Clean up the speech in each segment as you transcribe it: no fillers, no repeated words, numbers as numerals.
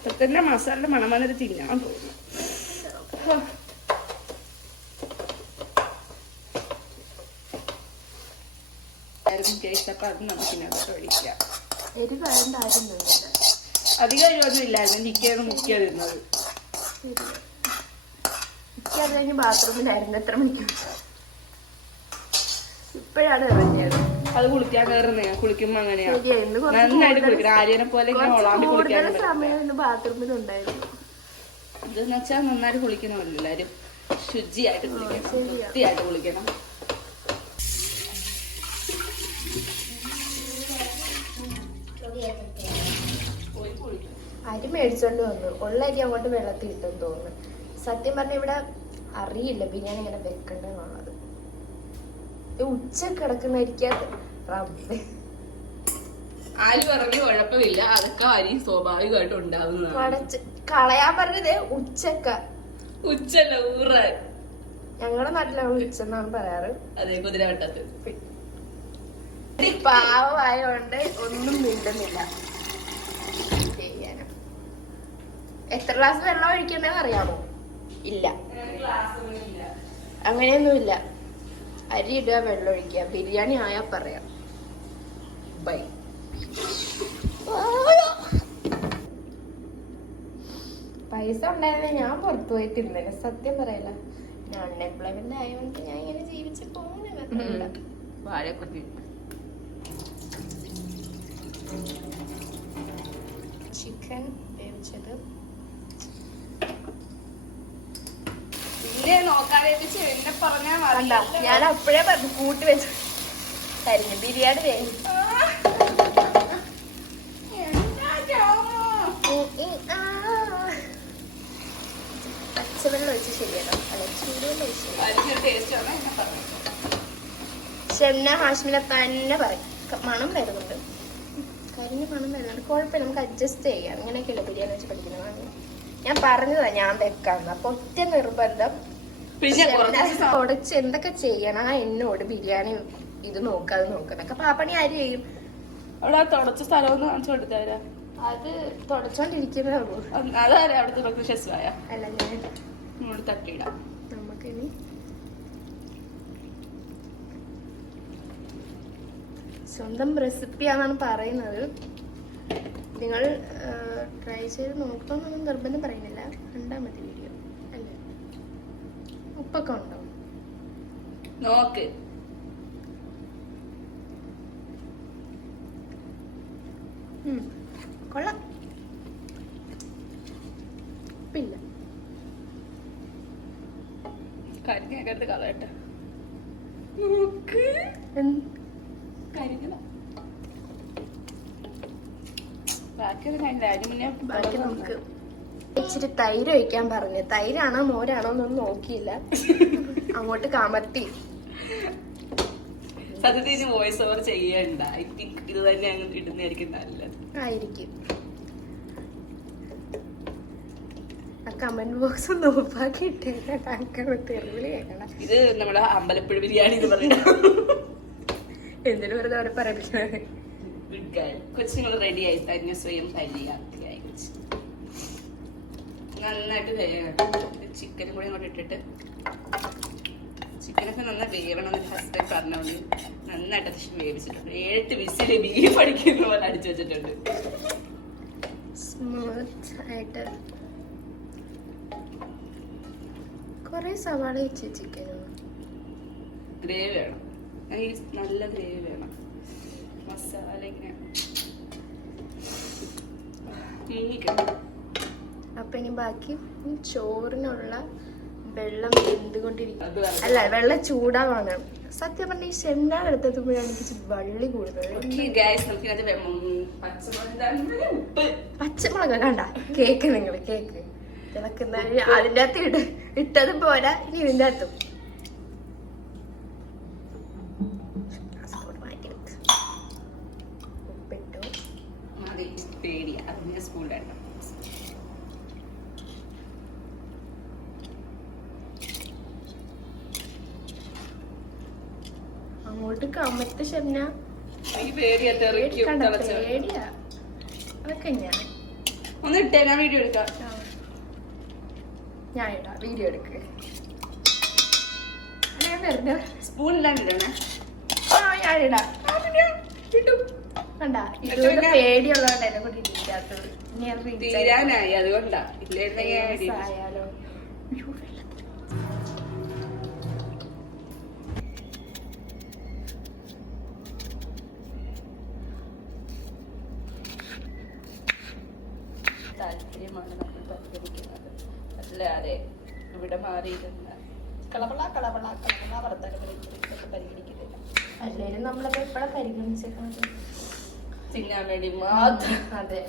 ഇപ്പൊ തന്നെ മസാലയുടെ മണം വന്നിട്ട് തിന്നാൻ തോന്നുന്നു. അപ്പൊ അത് നമുക്ക് ഇതിനകത്ത് ഒഴിക്കാം. അധികം എരിവൊന്നും ഇല്ലായിരുന്നു. ചിക്കൻ മുക്കിയാണ് ഇരുന്നത്. ബാത്റൂമിലായിരുന്നു എത്ര മണിക്ക്. ഇപ്പോഴാണ് ഇറങ്ങിയത്. അത് കുളിക്കാൻ കയറുന്നേ. കുളിക്കുമ്പോ അങ്ങനെയാ നന്നായിട്ട് കുളിക്കണം. ആര്യനെ പോലെ സമയം ബാത്റൂമിലുണ്ടായിരുന്നു. ഇതെന്ന് വെച്ചാൽ നന്നായിട്ട് കുളിക്കണമല്ലോ എല്ലാരും. ശുചിയായിട്ട് കുളിക്കണം, വൃത്തിയായിട്ട് കുളിക്കണം. അരി മേടിച്ചോണ്ട് വന്നു. ഉള്ള അരി അങ്ങോട്ട് വെള്ളത്തിൽ ഇട്ടെന്ന് തോന്നുന്നു. സത്യം പറഞ്ഞ ഇവിടെ അറിയില്ല ബിരിയാണി ഇങ്ങനെ വെക്കണ്ടെന്നുള്ളത്. ഉച്ച കിടക്കുന്ന അരിക്കകത്ത് ആര് പറഞ്ഞു കുഴപ്പമില്ല. അതൊക്കെ അരി സ്വാഭാവികമായിട്ട് ഉണ്ടാവുന്നതാണ്. കളയാൻ പറഞ്ഞത് ഉച്ചക്ക. ഉച്ചല്ല ഊറാൻ. ഞങ്ങളുടെ നാട്ടിലാണ് ഉച്ചെന്നാണ് പറയാറ്. അതെ, കുതിരവട്ടത്ത്. പാവമായോണ്ട് ഒന്നും മിണ്ടുന്നില്ല. എത്ര ഗ്ലാസ് വെള്ളം ഒഴിക്കണ്ടെന്ന് അറിയാമോ? ഇല്ല, അങ്ങനെയൊന്നുമില്ല. അരി ഇടുക, വെള്ളം ഒഴിക്കുക. ബിരിയാണി ആയാ പറയാം. ബൈ. പൈസ ഉണ്ടായിരുന്നെ ഞാൻ പുറത്തു പോയി തിന്നേനെ. സത്യം പറയല, ഞാൻ അൺഎംപ്ലോയ്മെന്റ് ആയതുകൊണ്ട് ഞാൻ ഇങ്ങനെ ജീവിച്ചു പോകുന്നില്ല. ചിക്കൻ വേവിച്ചത് ഞാൻ അപ്പോഴേ പറഞ്ഞു കൂട്ടി വെച്ചു കരിഞ്ഞു. ബിരിയാണി വേവി പച്ചവെള്ളം ഒഴിച്ച് ശരിയാണോ? അല്ലെ ചൂടുവെള്ളം ഒഴിച്ച്. ഷെന്ന ഹാഷ്മില തന്നെ പറയും മണം വരുന്നുണ്ട്, കരിഞ്ഞ മണം വരുന്നുണ്ട്. കുഴപ്പമില്ല, നമുക്ക് അഡ്ജസ്റ്റ് ചെയ്യാം. അങ്ങനെയൊക്കെയല്ലേ ബിരിയാണി വെച്ച് പഠിക്കുന്നതാണ്. ഞാൻ പറഞ്ഞതാ ഞാൻ വെക്കാന്ന്. അപ്പൊ ഒറ്റ നിർബന്ധം, തുടച്ച് എന്തൊക്കെ ചെയ്യണം എന്നോട് ബിരിയാണി ഇത് നോക്കാതെ നോക്കുന്നൊക്കെ. പാപ്പണി ആര് ചെയ്യും? അവിടെ തുടച്ച സ്ഥലമൊന്നും കാണിച്ചു കൊടുത്തവരാ. അത് തുടച്ചോണ്ടിരിക്കുന്നേ ഉള്ളൂ. അതാരാ അവിടുത്തെ ഷെസ്വായ? അല്ല, ഞാൻ തട്ടിയിടാം. നമുക്കിനി സ്വന്തം റെസിപ്പിയാണെന്നാണ് പറയുന്നത്. നിങ്ങൾ ട്രൈ ചെയ്ത് നോക്കണമെന്നൊന്നും നിർബന്ധം പറയുന്നില്ല. കണ്ടാൽ മതി വീഡിയോ. അല്ലേ, ഉപ്പൊക്കെ ഉണ്ടോ നോക്ക്. കൊള്ളാം. ഉപ്പില്ല. കരിഞ്ഞകത്ത് കളയട്ടെ. നോക്ക്, കരിഞ്ഞതാ. ബാക്കി നമുക്ക് ഇച്ചിരി തൈര് ഒഴിക്കാൻ പറഞ്ഞു. തൈരാണോ മോരാണോ എന്നൊന്നും നോക്കിയില്ല, അങ്ങോട്ട് കമത്തി. സത്യത്തിൽ വോയിസ് ഓവർ ചെയ്യണ്ട. ഇത് തന്നെ അങ്ങ് ഇടുന്നതായിരിക്കും നല്ലത്. ആയിരിക്കും. ആ കമന്റ് ബോക്സ് ഒന്ന് ഓഫാക്കി ഇട്ടേക്കണം. ഇത് നമ്മുടെ അമ്പലപ്പുഴ ബിരിയാണി എന്ന് പറയുന്നത്. എന്തിനു വെറുതെ അവിടെ പറയിപ്പിക്കുന്നത്. കൊച്ചുങ്ങൾ റെഡി ആയി തന്നെ സ്വയം പര്യാപ്തിയായി. നന്നായിട്ട് ചിക്കനും കൂടി അങ്ങോട്ട് ഇട്ടിട്ട്, ചിക്കനൊക്കെ നന്നായി വേവണമെന്ന് ഹസ്ബൻഡ് പറഞ്ഞോണ്ട് നന്നായിട്ട് അത്യാവശ്യം വേവിച്ചിട്ടുണ്ട്. 7 വിസിൽ ബീഫ് അടിക്കുന്ന പോലെ അടിച്ചു വെച്ചിട്ടുണ്ട്. സ്മൂത്ത് ആയിട്ട് കൊറേ സവാള വെച്ച് ചിക്കൻ. ഗ്രേവി വേണം, നല്ല ഗ്രേവി വേണം. മസാല ഇങ്ങനെ അപ്പൊ ഇനി ബാക്കി ചോറിനുള്ള വെള്ളം എന്തുകൊണ്ടിരിക്കും. അല്ല, വെള്ളം ചൂടാവാണ്. സത്യം പറഞ്ഞ ഈ ചെന്നാൻ എടുത്തപ്പോഴാണ് എനിക്ക് വള്ളി കൂടുതൽ. പച്ചമുളക് കണ്ട കേക്ക്, നിങ്ങൾ കേക്ക് തിളക്കുന്ന അതിൻ്റെ അകത്ത് ഇട്ടതും പോരാ, ഇനി ഇതിൻ്റെ അകത്തും ഉപ്പിട്ടു. അങ്ങോട്ട് കമത്ത് ഷെന്ന പേടിയാ. അതൊക്കെ ഞാൻ ഒന്ന് ഇട്ടേ, ഞാൻ വീഡിയോ എടുക്കാം. ഞാൻ ഇടാം, വീഡിയോ എടുക്കുക. ഞാൻ വെറുതെ സ്പൂൺ ഇല്ലാണ്ട് ഇടണേ. ഞാനിടാം. കണ്ടാ ഇതുകൊണ്ട് പേടിയുള്ളതുകൊണ്ട് എന്നെ കൊണ്ട് ഇരിക്കാത്തത്. തീരാനായി അതുകൊണ്ടാ. ആയാലോ താല്പര്യമാണ് നമ്മൾ പരിഗണിക്കുന്നത്. അല്ലാതെ ഇവിടെ മാറിയിരുന്ന കളവള കളവള കളവള വർത്തകളൊക്കെ പരിഗണിക്കുന്നില്ല. അല്ലേലും നമ്മളൊക്കെ എപ്പോഴാ പരിഗണിച്ചേക്കുന്നത്? തിന്നാൻ വേണ്ടി മാത്രം. അതെ.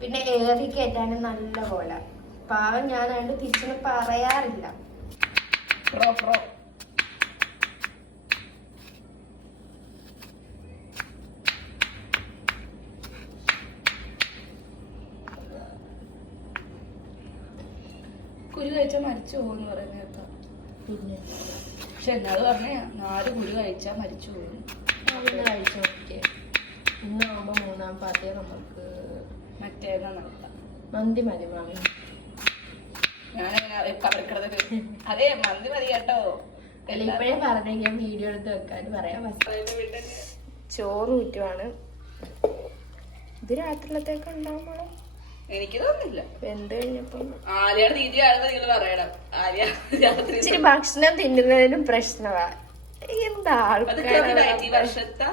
പിന്നെ ഏറി കയറ്റാനും നല്ല പോലെ പാവം ഞാനാണ്ട് തിരിച്ചൊന്നും പറയാറില്ല. പ്രോ പ്രോ കുരു കഴിച്ചാൽ മരിച്ചു പോകുമെന്ന് പറയുന്നത് കേൾക്കാം. പിന്നെ പക്ഷെ എന്നാത് പറഞ്ഞ 4 കുരു കഴിച്ചാൽ മരിച്ചു പോകും. കഴിച്ചു നോക്കിയേ. ഇന്നാകുമ്പോ 3-ാം പാർട്ടിയെ നമുക്ക് മറ്റേന്നാ നടത്താം. മന്തി മതി മാമി. ഞാനങ്ങനെ കവർക്കിടത് അതെ മന്തി മതി കേട്ടോ. ഇപ്പഴേ പറഞ്ഞെങ്കിൽ ഞാൻ വീഡിയോ എടുത്ത് വെക്കാൻ പറയാൻ. ചോറ് ഊറ്റുവാണ്. ഇത് രാത്രിയിലത്തേക്ക് ഉണ്ടാവുമ്പോൾ എനിക്ക് തോന്നുന്നില്ല. എന്ത് കഴിഞ്ഞപ്പോ ആര്യാണ് രീതിയാണെന്ന് നിങ്ങൾ പറയണം. ആര്യ രാത്രി ഇച്ചിരി ഭക്ഷണം തിന്നുന്നതിനും പ്രശ്നമാ. എന്താ ഈ വർഷത്തെ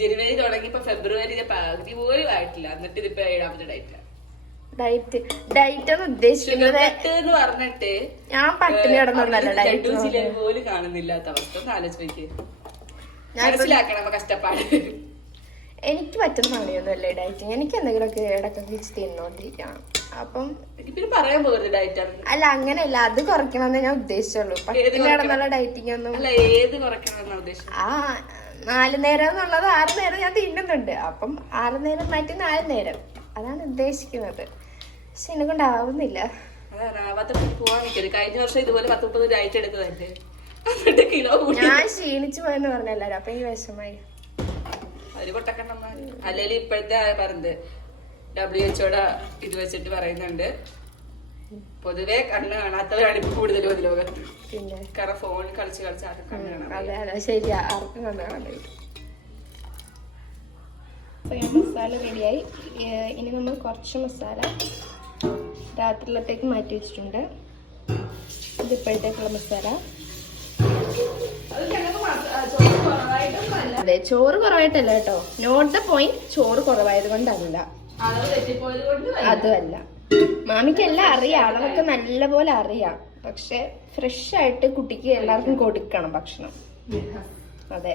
ജനുവരി തുടങ്ങിയപ്പോ ഫെബ്രുവരി പകുതി പോലും ആയിട്ടില്ല. എന്നിട്ട് ഇതിപ്പോ 7ാമത്തെ ഡേറ്റ്. ഡയറ്റ് എന്ന് ഉദ്ദേശിക്കുന്നത് എന്ന് പറഞ്ഞിട്ട് ഞാൻ പട്ടിണി കിടന്നല്ല ഡയറ്റ് പോലും കാണുന്നില്ലാത്ത അവസ്ഥ ഒന്ന് ആലോചിച്ച് മനസ്സിലാക്കണം കഷ്ടപ്പാട്. എനിക്ക് പറ്റുന്ന പണിയൊന്നുമല്ലേ ഡയറ്റിങ്. എനിക്ക് എന്തെങ്കിലുമൊക്കെ ഇടയ്ക്കൊക്കെ വെച്ച് തിന്നോണ്ടിരിക്കണം. അപ്പം പറയാൻ പോകരുത് ഡയറ്റ്. അല്ല അങ്ങനെയല്ല, അത് കുറയ്ക്കണമെന്നേ ഞാൻ ഉദ്ദേശിച്ചുള്ളൂ. പട്ടിണി കിടന്നുള്ള ഡയറ്റിങ് ഒന്നും. ഏത് കുറയ്ക്കണമെന്നാ ഉദ്ദേശിച്ചത്? 4 നേരം എന്നുള്ളത് 6 നേരം ഞാൻ തിന്നുന്നുണ്ട്. അപ്പം 6 നേരം മാറ്റി 4 നേരം അതാണ് ഉദ്ദേശിക്കുന്നത്. പക്ഷെ എന്നെ കൊണ്ടാവുന്നില്ല. കഴിഞ്ഞ വർഷം ഇതുപോലെ 10-30 ഡയറ്റ് എടുത്തതല്ലേ. കിലോ ഞാൻ ക്ഷീണിച്ചു പോയെന്ന് പറഞ്ഞല്ലാരും. അപ്പൊ എനിക്ക് വിഷമായി. അവര് പൊട്ടക്കണ്ണന്മാര്. അല്ലെങ്കിൽ ഇപ്പോഴത്തെ പറഞ്ഞത് WHO ഇത് വെച്ചിട്ട് പറയുന്നുണ്ട്, പൊതുവെ കണ്ണ് കാണാത്തവരാണ് ഇപ്പൊ കൂടുതലും ലോകത്ത്. പിന്നെ കാരണം ഫോൺ കളിച്ച് അത് കണ്ണ് കാണാൻ. അതെ അതെ ശരിയാ, ആർക്കും കണ്ണ് കാണാൻ കഴിയും. മസാല റെഡിയായി. ഇനി നമ്മൾ കുറച്ച് മസാല രാത്രിയിലത്തേക്ക് മാറ്റി വെച്ചിട്ടുണ്ട്. ഇത് ഇപ്പോഴത്തേക്കുള്ള മസാല. അതെ, ചോറ് കുറവായിട്ടല്ല കേട്ടോ. Not the point. ചോറ് കുറവായത് കൊണ്ടല്ല, അതുമല്ല. മാമിക്ക് എല്ലാം അറിയാം, അളവൊക്കെ നല്ല പോലെ അറിയാം. പക്ഷെ ഫ്രഷ് ആയിട്ട് കുട്ടിക്ക് എല്ലാവർക്കും കൊടുക്കണം ഭക്ഷണം. അതെ,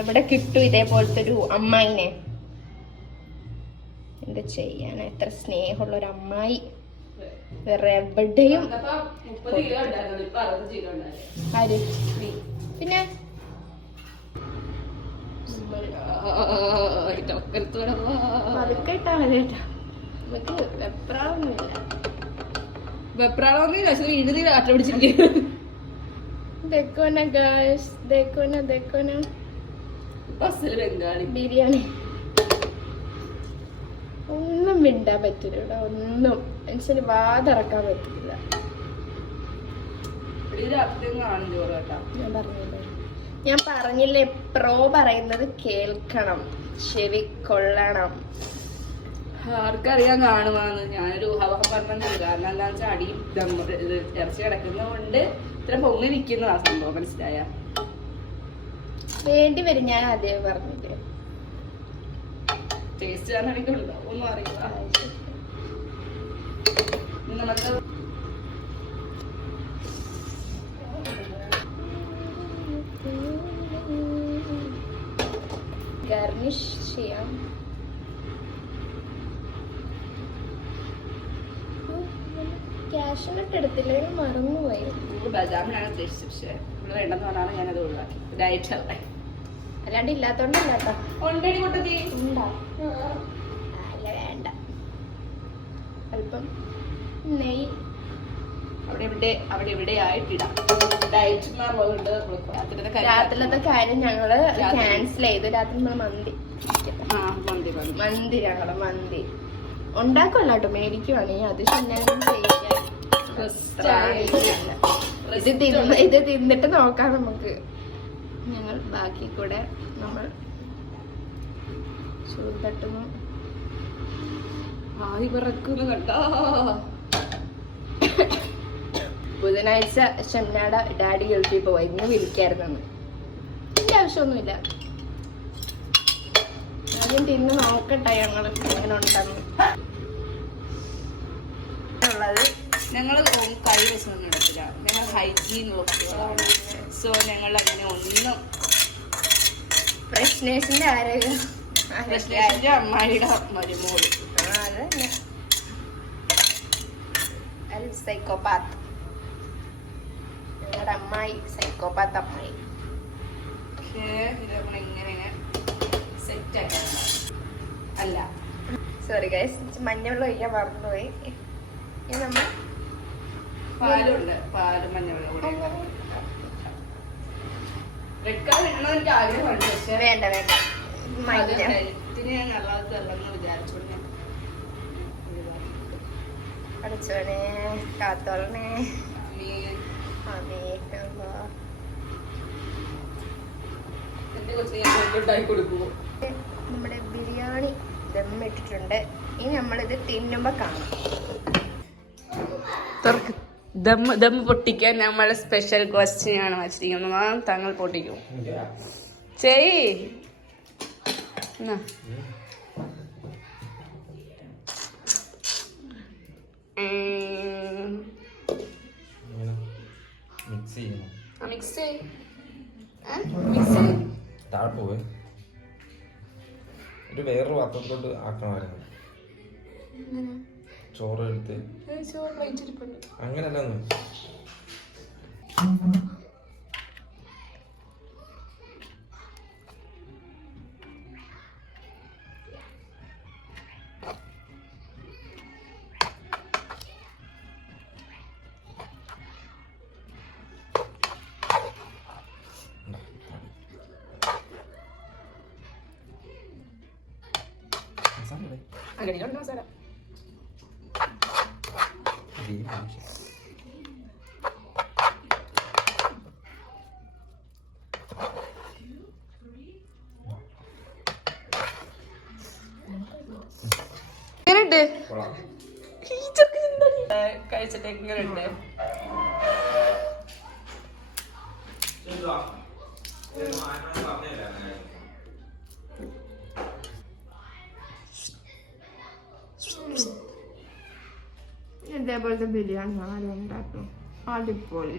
എവിടെ കിട്ടും ഇതേപോലത്തെ ഒരു അമ്മായിനെ? എന്താ ചെയ്യാൻ, എത്ര സ്നേഹമുള്ള ഒരു അമ്മായി വേറെ എവിടെയും. ആര്? പിന്നെ പതുക്കെ ഇട്ടാ മതി കേട്ടോ. നമുക്ക് വെപ്രാളൊന്നുമില്ല. വെപ്രാളൊന്നും എഴുതി ആട്ട പിടിച്ചിരിക്കുന്നു. देखोना गाइस, देखोना देखोना ബംഗാളി ബിരിയാണി. ഒന്നും മിണ്ടാൻ പറ്റില്ല ഇവിടെ, ഒന്നും മനുഷ്യന് വാതിറക്കാൻ പറ്റില്ല. ഞാൻ പറഞ്ഞില്ലേ, പ്രോ പറയുന്നത് കേൾക്കണം, ചെവി കൊള്ളണം. ആർക്കറിയാൻ കാണുവാന്ന്. ഞാനൊരു ഊഹാവഹം പറഞ്ഞത്. കാരണം എന്താ വെച്ചാൽ അടിയും ഇറച്ചി കിടക്കുന്നതുകൊണ്ട് ഇത്ര പൊങ്ങി നിൽക്കുന്നതാ സംഭവം. മനസ്സിലായ? വേണ്ടി വരും. ഞാൻ അതേ പറഞ്ഞില്ലേ, ടേസ്റ്റ് കാണാണെങ്കിൽ ഒന്നും അറിയില്ല. നമുക്ക് ഗാർണിഷ് ചെയ്യാം. ക്യാഷിനിട്ട് എടുത്തില്ലേ, മറന്നുപോയി. ബദാമിനാണ് ഉദ്ദേശിച്ചത്. പക്ഷെ ഇവിടെ വേണ്ടെന്ന് പറഞ്ഞാണ് ഞാനത് ഒഴിവാക്കി. ഡയറ്റ് അല്ലാണ്ട് ഇല്ലാത്തോണ്ടല്ല കേട്ടോ. ഓൾറെഡി കൊണ്ടതി ഉണ്ടാ അല്ല, വേണ്ട. അല്പം നെയ്യ് അവിടെ ഇവിടെ ആയിട്ടിടാം. ഡയറ്റ് രാത്രിലത്തെ കാര്യം ഞങ്ങള് ക്യാൻസൽ ചെയ്തു. രാത്രി നമ്മള് മന്തി. ഞങ്ങള് മന്തി ഉണ്ടാക്കുമല്ലോ കേട്ടോ, മേടിക്കുവാണെങ്കിൽ അത് ഷംനാടും ചെയ്യിക്കാൻ. ഇത് തിന്നിട്ട് നോക്കാം നമുക്ക്. ഞങ്ങൾ ബാക്കി കൂടെ നമ്മൾ ചോറ് തട്ടുന്നു. ആയി പറക്കുന്നു കണ്ടോ. ബുധനാഴ്ച ഷംനാട ഡാഡി ഗൾഫിൽ പോവാ, ഇന്ന് വിളിക്കായിരുന്നു. ഇതിന്റെ ആവശ്യമൊന്നുമില്ല. ആദ്യം തിന്ന് നോക്കട്ടെ ഞങ്ങള് എങ്ങനെ ഉണ്ടെന്ന്. ഉള്ളത് ഞങ്ങൾ കൈ വെച്ചൊന്നും എടുക്കില്ല, ഞങ്ങൾ ഹൈജീൻ നോക്കിയാണ്. സോ ഞങ്ങൾ അങ്ങനെ ഒന്നും പ്രശ്നേഷിന്റെ ആരോഗ്യം പ്രശ്നേഷിന്റെ അമ്മായിയുടെ മരുമോള് അത് തന്നെ. സൈക്കോപാത്ത് ഞങ്ങളുടെ അമ്മായി, സൈക്കോപാത്ത് അമ്മായി. പക്ഷേ ഇത് നമ്മളിങ്ങനെ സെറ്റ് ആക്കാൻ അല്ല. സോറി ഗൈസ്, മഞ്ഞവെള്ളം ഒഴിക്കാൻ മറന്നുപോയി. ഇനി നമ്മൾ പാലുണ്ട്, പാലും മഞ്ഞവെള്ളം കൂടെ. റെഡ് കളർ ഇടണമെന്ന് എനിക്ക് ആഗ്രഹമുണ്ട്, പക്ഷേ വേണ്ട വേണ്ട, മഞ്ഞ ഹെൽത്തിന് ഞാൻ നല്ലതെന്ന് വിചാരിച്ചോണ്ട് ഞാൻ അടിച്ചോണേ, കാത്തോളണേ. എന്റെ കൊച്ചിനെ ഞാൻ കൊണ്ടുണ്ടായി കൊടുക്കുമോ. നമ്മുടെ ബിരിയാണി ദമ്മിട്ടിട്ടുണ്ട്. ഇനി നമ്മളിത് തിന്നുമ്പോ കാണാം. ദം പൊട്ടിക്കാൻ നമ്മളെ സ്പെഷ്യൽ ക്വസ്റ്റ്യൻ ആണ് വച്ചിരിക്കുന്നത്. താങ്കൾ പൊട്ടിക്കും ചെയ്. താഴെ പോവേ, ഒരു വേറൊരു പാത്രത്തിലോട്ട് ആക്കണമായിരുന്നു. ചോറ് എടുത്ത് അങ്ങനല്ല മസാല. കഴിച്ചിട്ട് എങ്ങനെയുണ്ട്? ഇതേപോലത്തെ ബിരിയാണി ആരും ഉണ്ടാക്കും, അടിപൊളി.